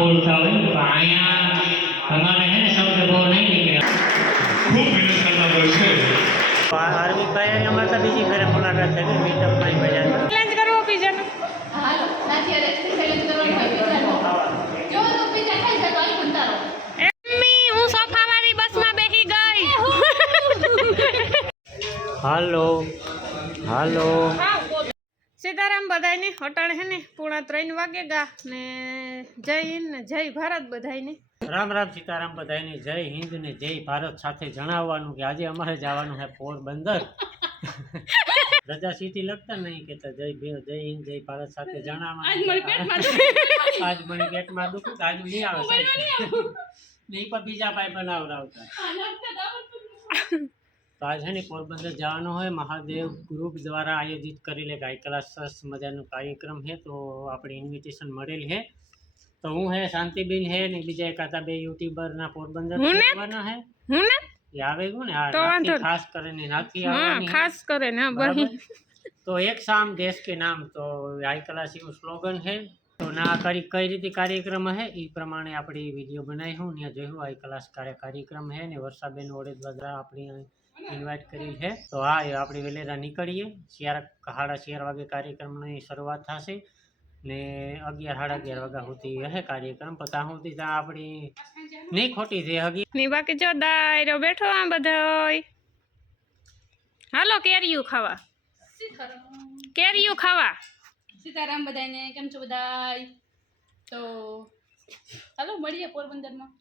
ફૂલ થાય પણ અહીંયા તમારે હે ને શબ્દ બહુ નહીં નીકળે ખૂબ મહેનત કરતા હોય છે હાર્દિક ભાઈ અમારે તો બીજી ફેરે મુલાકાત થઈ ગઈ મીટઅપમાં મજા ચેલેન્જ કરવો પીઝાનો હાલો નાથી અરે ચેલેન્જ કરવાની હોય પીઝાનો જો તો પીઝા ખાઈ જાય તો આઈ ખુંતારો એમ્મી હું સોફા વાળી બસમાં બેસી ગઈ હાલો હાલો સીતારામ બધાયને અટાણે હે ને 2:30 વાગે ગા ને જય હિન્દ ને જય ભારત બધાયને રામ રામ સીતારામ બધાને જય હિન્દ ને જય ભારત સાથે જણાવવાનું કે આજે અમારે જવાનું છે પોરબંદર રજા સીધી લખતા નહીં કેતા જય હિન્દ જય ભારત સાથે જણાવવાનું આજ મને પેટમાં દુખતું આજ નહીં આવે નહીં પણ બીજા ભાઈ બનાવડાવતા તો આજ છે ને પોરબંદર જવાનું હોય મહાદેવ ગ્રુપ દ્વારા આયોજિત કરેલ એક હાઈ ક્લાસ સરસ મજાનો કાર્યક્રમ છે તો આપણે ઇન્વિટેશન મળેલ છે તો હું હે શાંતિબેન હે ને બીજા એક આતા બે યુટ્યુબર ના પોરબંદર આવવાના હે હું ને એ આવે ગયું ને હા ખાસ કરીને નાથી આવવાની ખાસ કરીને હા બહી તો એક શામ દેશ કે નામ તો હાઈ ક્લાસ એવું સ્લોગન છે તો ના કઈ રીતે કાર્યક્રમ હે એ પ્રમાણે આપણે વિડીયો બનાવી હું ત્યાં જોયું હાઈ ક્લાસ કાર્યક્રમ હે ને વર્ષાબેન ઓડેદવા દ્વારા આપણી ઇન્વાઇટ કરેલ છે તો હા એ આપણે વેલેરા નીકળીએ 11:30 વાગે કાર્યક્રમની શરૂઆત થશે ને 11:30 વાગ્યા સુધી હે કાર્યક્રમ પતા સુધી ત્યાં આપણી નહીં ખોટી છે હગી ની બાકી જો દાયરો બેઠો આ બધાય હાલો કેરીયું ખાવા સીતારામ બધાને કેમ છો બધાય તો ચાલો મળીએ પોરબંદરમાં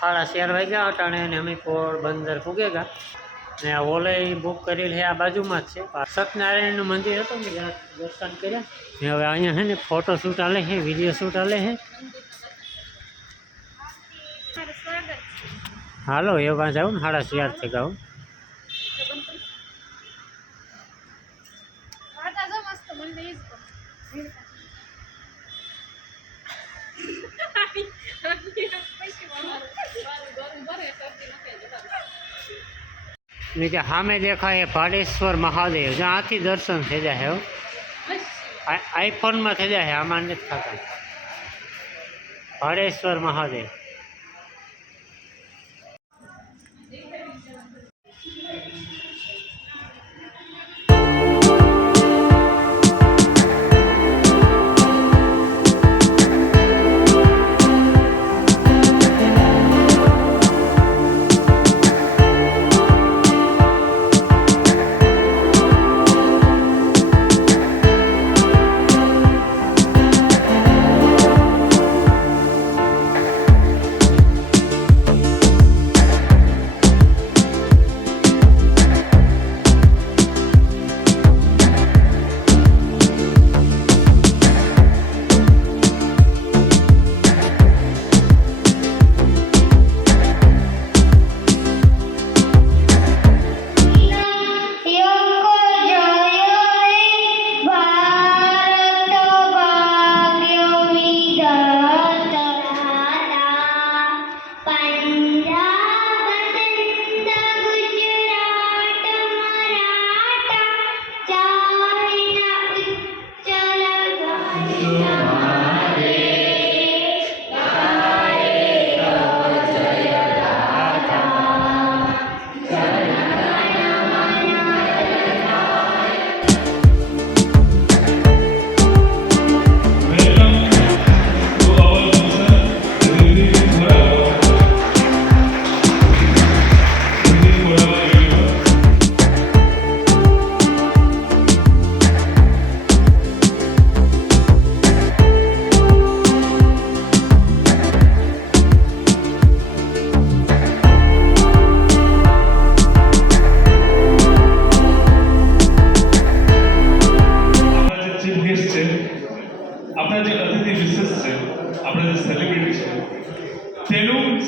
4:30 વાગ્યા અટાણે અને અમે પોરબંદર પૂગેગા ને આ ઓલે બુક કરેલ છે આ બાજુમાં જ છે સત્યનારાયણનું મંદિર હતું ને દર્શન કર્યા ને હવે અહીંયા છે ને ફોટો શૂટ હાલે છે વિડીયો શૂટ હાલે છે હાલો એ કાં જાઉં ને 4:30 થઈ ગાઉં નીચે સામે દેખાય ભાડેશ્વર મહાદેવ જ્યાં આથી દર્શન થઈ જાય આઈફોનમાં થઈ જાય આમાં નથી થતા ભાડેશ્વર મહાદેવ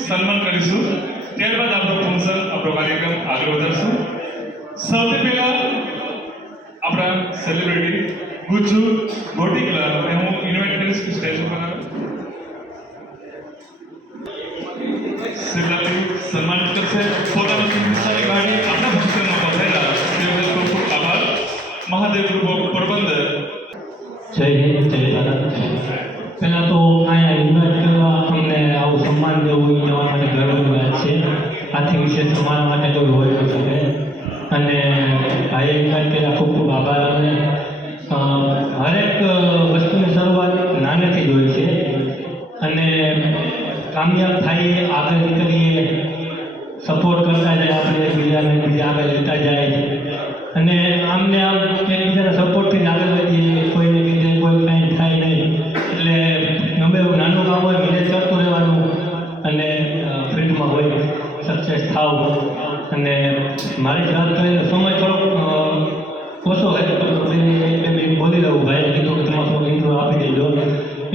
સન્માન કરીશું ત્યારબાદ આપણો ફંક્શન આપણો કાર્યક્રમ આગળ વધારશું સૌથી પહેલા આપણા સેલિબ્રિટી ગુજ્જુ ગોટીકલાને હું ઇન્વાઇટ કરીશ સ્ટેજ ઉપર સિદ્ધાર્થી સન્માનિત કરશે પોતાની કિંમતી ગાડી આપણા ફંક્શનમાં પધારેલા તે બદલ ખૂબ ખૂબ આભાર મહાદેવ ગ્રુપ ઓફ પોરબંદર જય હિન્દ જય ભારત પહેલાં તો અહીંયા કામયાબ થાય, આગળ નીકળીએ, સપોર્ટ કરતા જાય આપણે એકબીજાને, બીજા આગળ લેતા જાય અને આમને આમ એકબીજાના સપોર્ટથી આગળ વધીએ. કોઈને લીધે કોઈ કાંઈ થાય નહીં. એટલે ગમે એવું નાનું કામ હોય મેનેજ કરતું રહેવાનું અને ફિલ્ડમાં હોય સક્સેસ થાવ. અને મારી જ વાત કરીને સમય થોડોક ઓછો હોય તો બોલી લઉં. ભાઈ કીધું કે તમારે થોડું ઇન્ટ્રો આપી દેજો.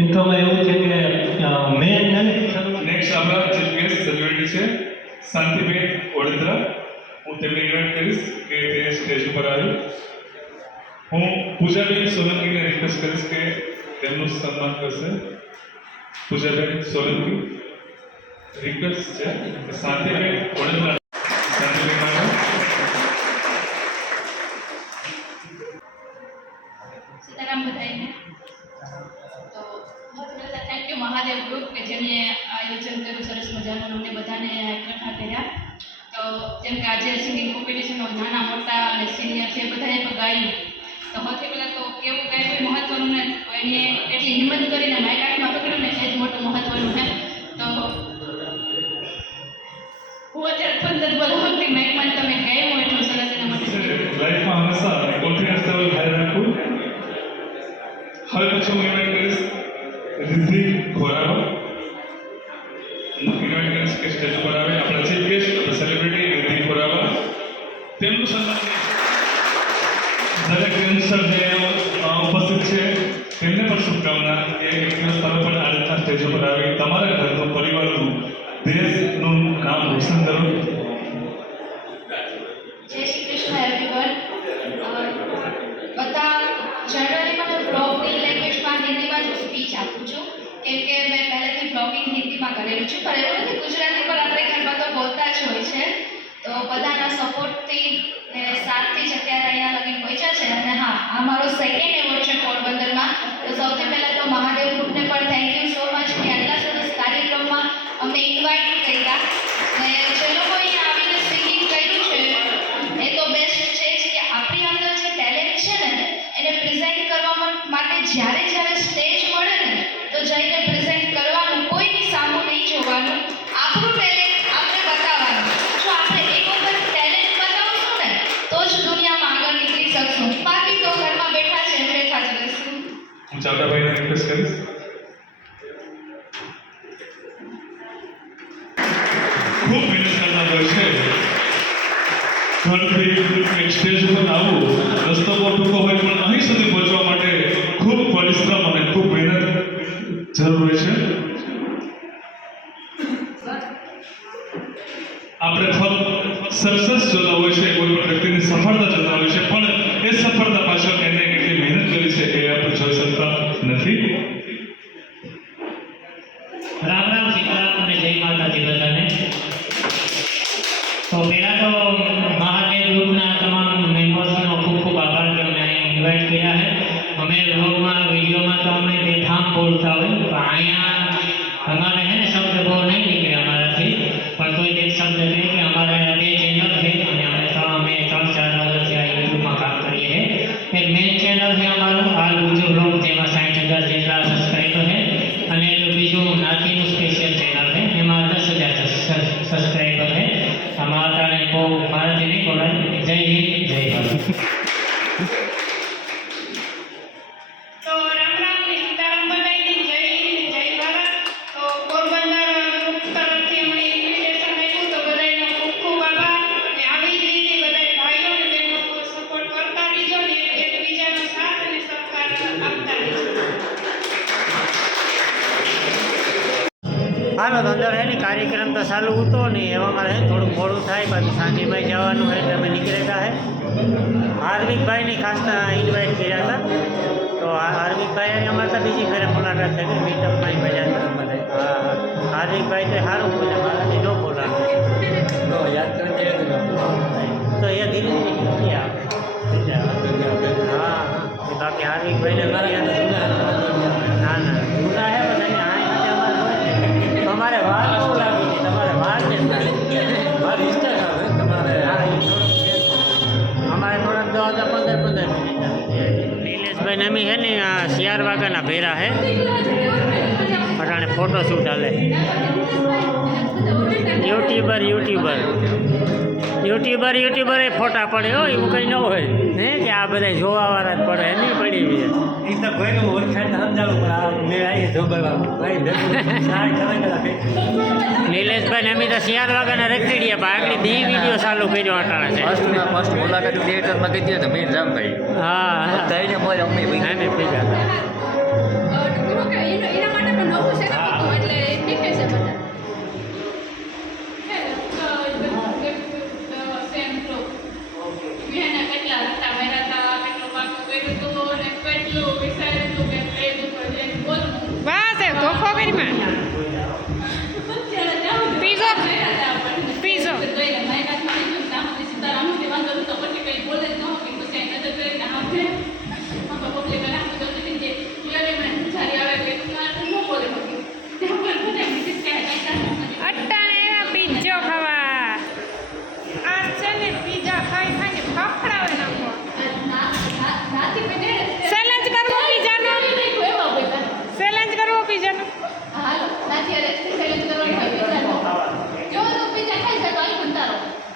ઇન્ટ્રોમાં એવું છે કે મેન નેક્સ્ટ આપણા ચીફ ગેસ્ટ સેલિબ્રિટી છે શાંતિબેન વડોદરા. હું તેમને ઇન્વાઇટ કરીશ કે તે સ્ટેજ ઉપર આવે. હું પૂજાબેન સોલંકીને રિક્વેસ્ટ કરીશ કે તેમનું સન્માન કરશે. પૂજાબેન સોલંકી રિક્વેસ્ટ છે કે શાંતિબેન વડોદરા. શાંતિબેન આવે. સીતારામ બધાઈને. તો સૌથી પહેલા થેન્ક યુ મહાદેવ ગ્રુપ કે જેમણે આયોજન કર્યું સરસ મજાનું, અમને બધાને એકઠા કર્યા. તો જેમ કે આજે સિંગિંગ કોમ્પિટિશનમાં નાના મોટા અને સિનિયર છે બધાએ પણ ગાયું. તો સૌથી પહેલાં તો કેવું કાંઈ કોઈ મહત્વનું નથી, એને એટલી હિંમત કરીને માઇક હાથમાં પકડ્યું ને એ જ મોટું મહત્વનું છે. તો હું અત્યારે પંદર બોલાવતી માઇકમાં તમે ગાયું એટલું સરસ એના માટે લાઈફમાં હંમેશા કોન્ફિડન્સ લેવલ હાઈ રાખવું. હવે પછી હું ઇન્વાઇટ કરીશ રિદ્ધિ ખોરાવા. હું ઇન્વાઇટ કરીશ કે સ્ટેજ ઉપર આવે આપણા chief guest celebrity Riddhi Khorava. તેમનું સન્માન દરેક યંગસ્ટર જે ઉપસ્થિત છે તેમને પણ શુભકામના કે એક દિવસ તમે પણ આ રીતના સ્ટેજ ઉપર આવી તમારા ઘરનું, પરિવારનું, દેશનું નામ રોશન કરો. જય શ્રી કૃષ્ણ એવરીવન. બધા જનરલી મને બ્લોગની લેંગ્વેજમાં હિન્દીમાં જ સ્પીચ આપું છું કેમ કે મેં પહેલેથી બ્લોગિંગ હિન્દીમાં કરેલું છું, પણ એવું નથી, ગુજરાતી પણ આપણે ઘરમાં તો બોલતા જ હોય છે. તો બધાના સપોર્ટથી ને સાથથી જ અત્યારે અહીંયા લગી પહોંચ્યા છે. અને હા, આ મારો સેકન્ડ એવોર્ડ છે પોરબંદરમાં. તો સૌથી પહેલાં તો મહાદેવ ગ્રુપને પણ થેન્ક યુ સો મચ કે આટલા સરસ કાર્યક્રમમાં અમને ઇન્વાઇટ કર્યા. ને જે લોકો અહીંયા આવીને સિંગિંગ કર્યું છે એ તો બેસ્ટ છે જ કે આપણી અંદર જે ટેલેન્ટ છે ને એને પ્રેઝન્ટ કરવા માટે જ્યારે સ્ટેજ મળે ને તો જઈને પ્રેઝન્ટ કરવાનું, કોઈની સામું નહીં જોવાનું, આપણું ટેલેન્ટ આપણે બતાવવાનું. જો આપણે એક વખત ટેલેન્ટ બતાવશું ને તો જ દુનિયામાં આગળ નીકળી શકશું, બાકી તો ઘરમાં બેઠા જ રહેશું. હું ચાવડાભાઈને રિક્વેસ્ટ કરીશ. ખૂબ મહેનત કરતા હોય છે. ઘરથી એક સ્ટેજ ઉપર આવવું, રસ્તો બહુ ટૂંકો હોય પણ અહીં સુધી પહોંચવા માટે ખૂબ પરિશ્રમ અને ખૂબ મહેનત જરૂર હોય છે. આપણે ફક્ત સક્સેસ જોતા હોય છે, કોઈ પણ વ્યક્તિની સફળતા જોતા હોય છે, પણ એ સફળતા પાછળ એને કેટલી મહેનત કરી છે એ આપણે જોઈ શકતા નથી. રામ રામ, સીતારામ અને જય માતાજી બધાને. તો પહેલાં તો મહાદેવ ગ્રુપના તમામ મેમ્બર્સનો ખૂબ ખૂબ આભાર કે અમને અહીંયા ઇન્વાઇટ કર્યા છે. અમે વ્લોગમાં, વિડીયોમાં તો અમે બેઠામ બોલતા હોય, પણ અહીંયા અમારે છે ને શબ્દ બહુ નહીં નીકળે અમારાથી, પણ કોઈ એક શબ્દ કહે કે અમારે 2 ચેનલ છે અને અમે 3-4 વર્ષથી આ યુટ્યુબમાં કામ કરીએ છીએ. એક મેઇન ચેનલ છે અમારું હાલ બીજું બ્લોગ, જેમાં 60,000 જેટલા સબસ્ક્રાઈબર છે, અને બીજું નાતીનું સ્પેશિયલ ચેનલ છે, એમાં 10,000 સબસ્ક્રાઈબર છે. આમાં અત્યારે બહુ મારાથી નહીં બોલાય. જય હિન્દ, જય ભારત. તો રામ રામ ને સીતારામ બધાને. જય હિન્દ, જય ભારત. તો પોરબંદર ગ્રુપ તરફથી અમને ઇન્વિટેશન આપ્યું તો બધાનો ખૂબ ખૂબ આભાર. અને આવી જ રીતે બધા ભાઈઓ અને બહેનો સપોર્ટ કરતા રહીજો ને એકબીજાનો સાથ અને સહકાર આપતા રહીજો. હાલો તો અંદર હે ને કાર્યક્રમ તો ચાલુ હતો ને એમાં મારે થોડું મોડું થાય, બાકી સાંજેભાઈ જવાનું હોય એટલે અમે નીકળેલા છે. હાર્દિકભાઈને ખાસ ઇન્વાઇટ કર્યા હતા. તો હાર્દિકભાઈ અમારે તો બીજી ફેરે મુલાકાત થઈ ગઈ, મીટઅપમાં મજા હતા મને. હા, હાર્દિકભાઈ તો સારું બોલે, મારાથી ન બોલાવે તો એ ધીરે ધીરે આવે. હા, બાકી હાર્દિકભાઈને ના જૂના હે બધાને. તમારે વાર બહુ લાગી છે, તમારે વાર છે અમારે થોડાક 10-15 મિનિટ આવી જાય. નિલેશભાઈને અમે છે ને આ શિયાર વાગાના ભેરા હે અટાણે ફોટોશૂટ હાલે યુટ્યુબર એ ફોટા પડે હો એવું કંઈ ન હોય હે કે આ બધા જોવાવાળા જ પડે નહીં પડી બી એ તો કોઈનું ઓળખાણ સમજાવું પણ આ મેં આવી જોબલવાનું ભાઈ નિલેશભાઈ ને અમે તો શિયાર વાગાના રખડી પણ આગળ દી વિડીયો ચાલુ કર્યો અટાણે છે ફર્સ્ટ મુલાકાત થિયેટરમાં કીધી હતી મીર જામભાઈ હા તઈને મોય અમે અમે પીધા હતા એના માટે પણ નવું છે ને બધું, એટલે દેખે છે બધા સેમ ફ્લો મેં કેટલા રસ્તા મેરા હતા કેટલું પાકું કર્યું હતું ને કેટલું વિચાર્યું હતું કે ટ્રેન ઉપર જઈને બોલવું બસ એ ધોખો કરી માં પીઝો પીઝો અટ્ટાણે પીઝો ખાવા આ છે ને પીઝા ખાઈ ખાઈને ફફડાવે નાખો ચેલેન્જ કરવો પીઝાનો ચેલેન્જ કરવો પીઝાનો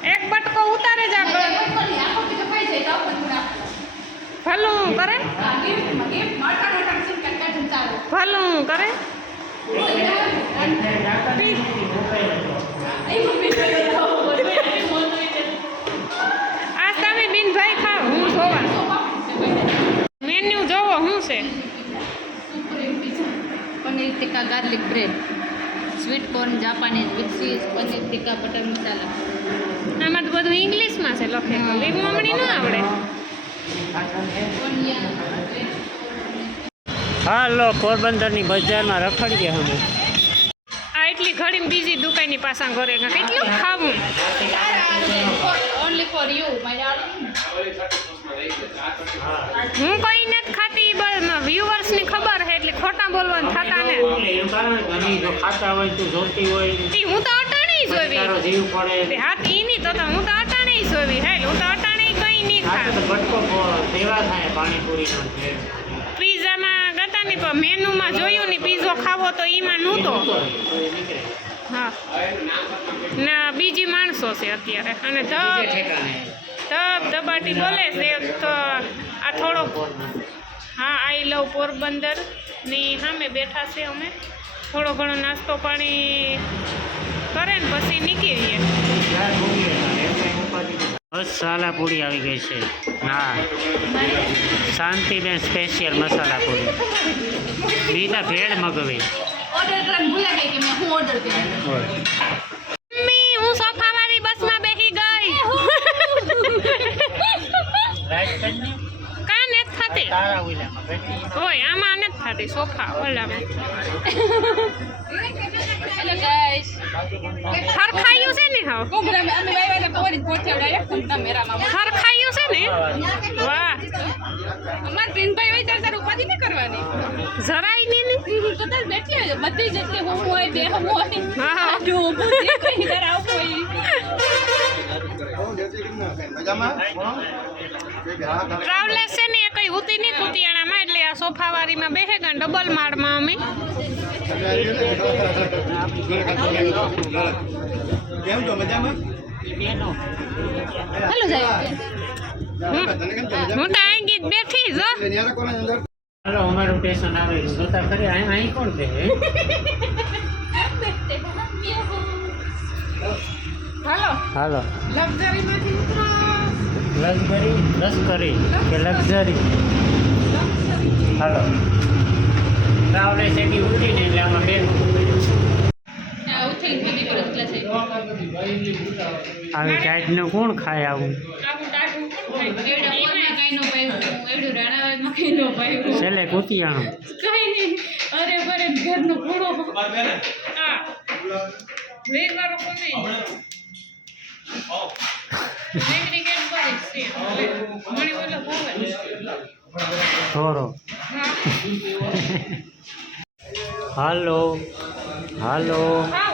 એક બટકો ઉતારે જ આગળ ભલું કરે ભલું કરે આ તમે બિનભાઈ ખાવ હું જોવા મેન્યુ જોવો શું છે paneer tikka garlic bread sweet corn Japanese with cheese paneer tikka butter masala આમાં તો બધું ઇંગ્લિશમાં છે લખેલું લીંબુ મમણી ન આવડે હાલો પોરબંદરની બજારમાં રખડીએ અમે આ એટલી ઘડીને બીજી દુકાનની પાછા ઘરે કેટલું ખાવું ઓનલી ફોર યુ માય હું કઈ નથી ખાતી વ્યુઅર્સની ખબર છે એટલે ખોટા બોલવાનું થતા ને એનું કારણ ઘણી જો ખાતા હોય તો જોતી હોય ઈ હું તો અટાણી જોવી તારો જીવ પડે હા ઈ નહીં તો હું તો અટાણી જોવી હે હું તો અટાણી કઈ નહીં આ ખા તો બટકો સેવા થાય પાણીપુરીનો છે પીઝામાં ગતા નહીં પણ મેનુમાં જોયું ને પીઝો ખાવો તો ઈમાં નહોતો હા ના બીજી માણસો છે અત્યારે અને ધબાટી બોલે છે તો આ થોડો હા આઈ લવ પોરબંદર ની સામે બેઠા છે અમે થોડો ઘણો નાસ્તો પાણી કરે ને પછી નીકળીએ મસાલા પૂરી આવી ગઈ છે ના શાંતિબેન સ્પેશિયલ મસાલા પૂરી બીજા ભેળ મગવી ઓર્ડર કરવાનું ભૂલા ગઈ કે મેં હું ઓર્ડર કર્યું મમ્મી હું સોફાવાળી બસમાં બેસી ગઈ કા નથી થતી ઓય આમાં નથી થતી સોફા ઓલામાં હેલો ગાઈસ હરખાયું છે ને હાવ કોબરા મે અમે વાયવા તો ઓરી પહોંચાડ્યા તમતા મેરામાં હરખાયું છે ને વાહ અમાર બિનભાઈ હોય ત્યારે ઉપાધિ ન કરવાની જરાય નહીં ને કદાચ બેઠી હોય બધી જેટલી હું હોય બે હમ હોય હા આડું ઊભું જે કઈ દર આવ કોઈ ટ્રાવેલર્સ છે ને એ કઈ ઉતી નહીં કુતિયાણામાં એટલે આ સોફાવાળીમાં બેસે ગયા ડબલ માળમાં અમે કેમ છો મજામાં હેલો જાય હું તો અહીં ગીત બેઠી જો હાલો અમારું સ્ટેશન આવે જોતા ખરી અહીં કોણ છે હાલો હાલો લક્ઝરીમાંથી ઉતરો લશ્કરી કે લક્ઝરી હાલો ટ્રાવેલર્સ એકી ઉઠીને એટલે આમાં બેઠું ઉઠી બીજી પર એટલે છે આવી ટાઈટનું કોણ ખાય આવું આવું ટાઢું કોણ એવડા ખાય? પોરમાં કાઈ નો પાયું એવડું રાણાવાદમાં કાઈ નો પાયું છેલ્લે કુતિયાણું કઈ નહીં અરે બરે ઘરનો ઘોડો હા વેગવાળો કોને વેગરી ગેટ પર છે મને બોલો ભાવે થોડો હા હાલો હાલો હા